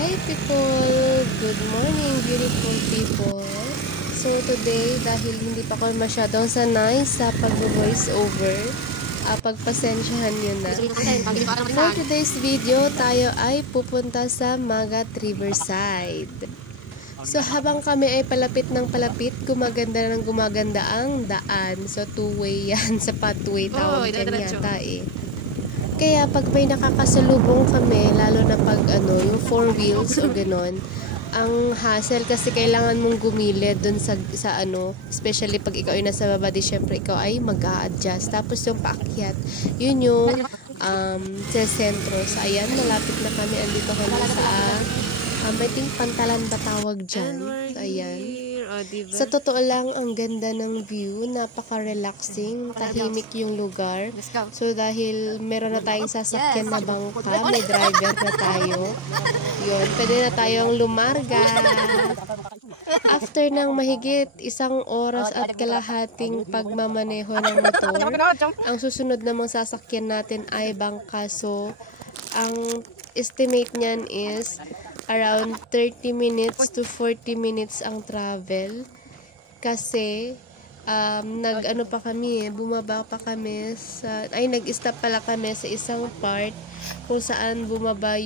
Hi people! Good morning beautiful people! So today, dahil hindi pa ako masyadong sanay sa pag-voice over, pagpasensyahan nyo na. For today's video, tayo ay pupunta sa Magat Riverside. So habang kami ay palapit ng palapit, gumaganda ng gumaganda ang daan. So two-way yan, sa pathway tawag dyan yata eh. Kaya pag may nakakasalubong kami, lalo na pag yung four wheels o ganon, ang hassle kasi kailangan mong gumilid dun sa especially pag ikaw ay nasa baba, di syempre ikaw ay mag-a-adjust. Tapos yung paakyat, yun yung sa sentro. So ayan, malapit na kami, andito kami sa I think Pantalan ba tawag dyan? So ayan. Sa totoo lang, ang ganda ng view, napaka-relaxing, tahimik yung lugar. So dahil meron na tayong sasakyan na bangka, may driver na tayo. Yun, pwede na tayong lumarga. After ng mahigit 1 oras at kalahating pagmamaneho ng motor, ang susunod namang sasakyan natin ay bangka. So ang estimate niyan is around 30 minutes to 40 minutes ang travel. Kasi, bumaba pa kami nag-stop pala kami sa isang part kung saan bumaba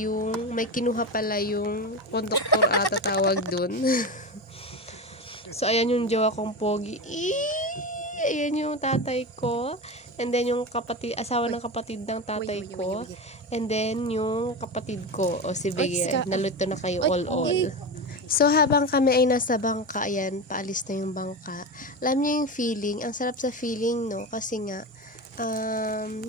may kinuha pala yung konduktor ata tawag dun. So, ayan yung jowa kong pogi. Ayan yung tatay ko. And then, yung asawa ng kapatid ng tatay ko. And then, yung kapatid ko. O si Bigel. Naluto na kayo all. So, habang kami ay nasa bangka, ayan, paalis na yung bangka. Alam niyo yung feeling. Ang sarap sa feeling, no? Kasi nga,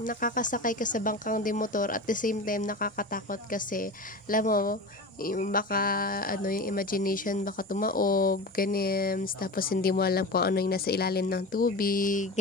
nakakasakay ka sa bangkang demotor at the same time, nakakatakot kasi, alam mo, yung yung imagination baka tumaob, ganyan. Tapos, hindi mo alam kung ano yung nasa ilalim ng tubig.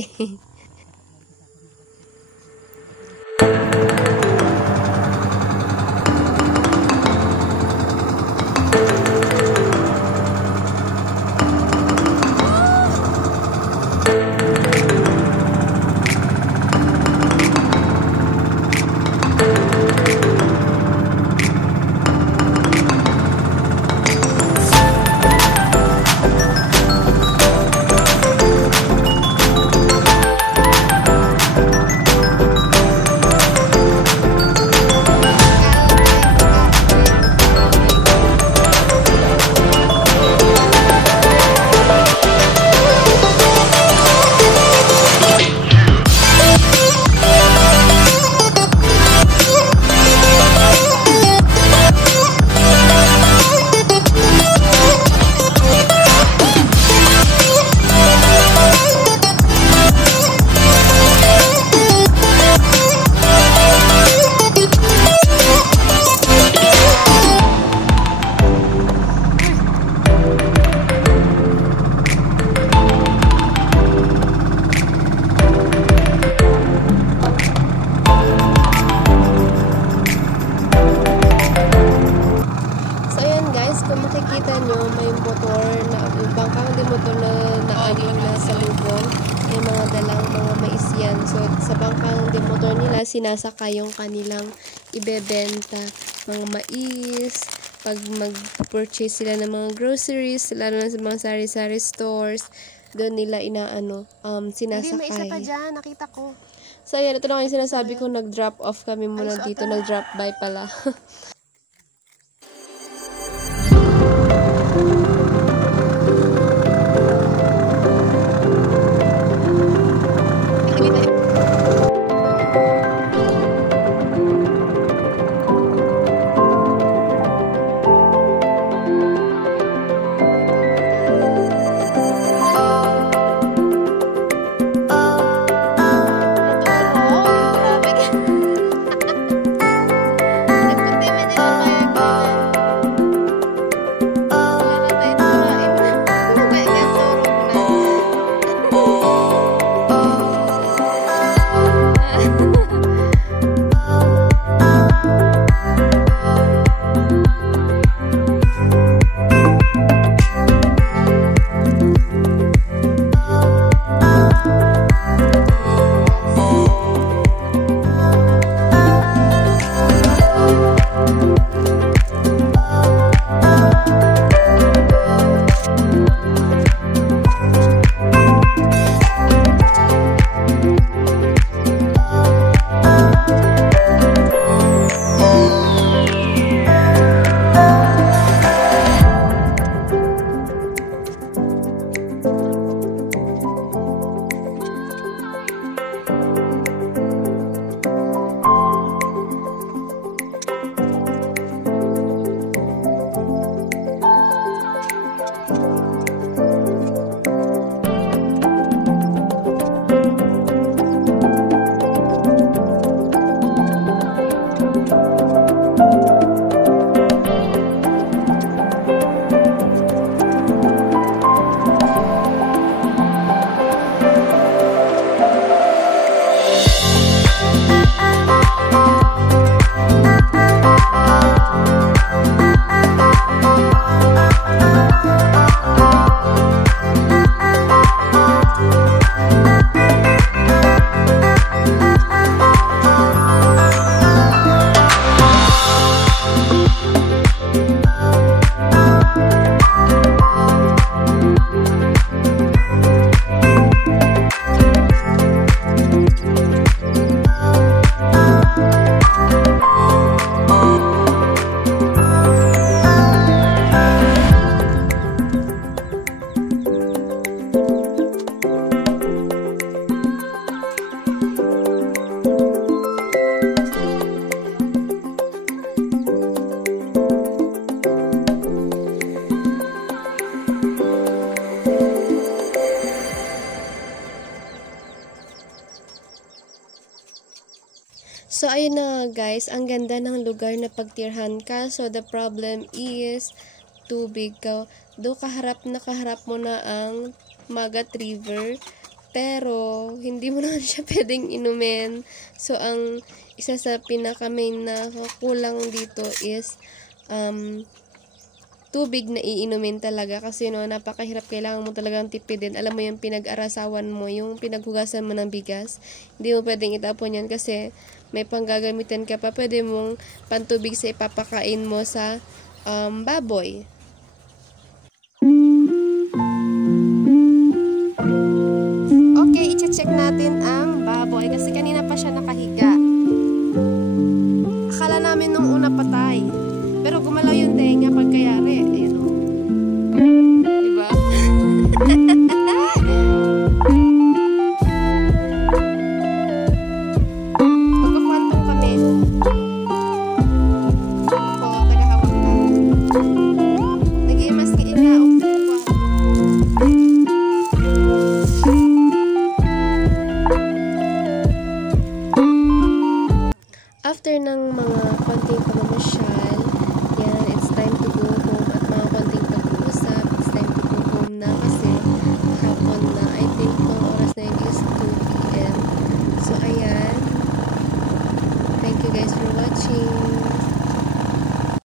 Kung makikita nyo, may motor na bangkang motor na sa lubong, may mga dalang mga mais yan. So sa bangkang motor nila, sinasaka yung kanilang ibebenta, mga mais, pag mag-purchase sila ng mga groceries, lalo na sa mga sari-sari stores, doon nila sinasakay. Hindi, may isa pa dyan, nakita ko. So ayan, ito lang yung sinasabi ko, nag-drop off kami muna dito, nag-drop by pala. Guys, ang ganda ng lugar na pagtirhan ka. So, the problem is, tubig ka. Do kaharap mo na ang Magat River. Pero, hindi mo naman siya pwedeng inumin. So, ang isa sa pinaka-main na kulang dito is, tubig na iinumin talaga kasi napakahirap, kailangan mo talagang tipidin. Alam mo yung pinag-arasawan mo, yung pinaghugasan mo ng bigas, hindi mo pwedeng itapon yan kasi may panggagamitan ka pa, pwede mong pantubig sa ipapakain mo sa baboy. Okay, i-check natin ang baboy kasi kanina pa siya nakahiga. Akala namin nung una patay. Pero gumalaw yung tenga pagkayari.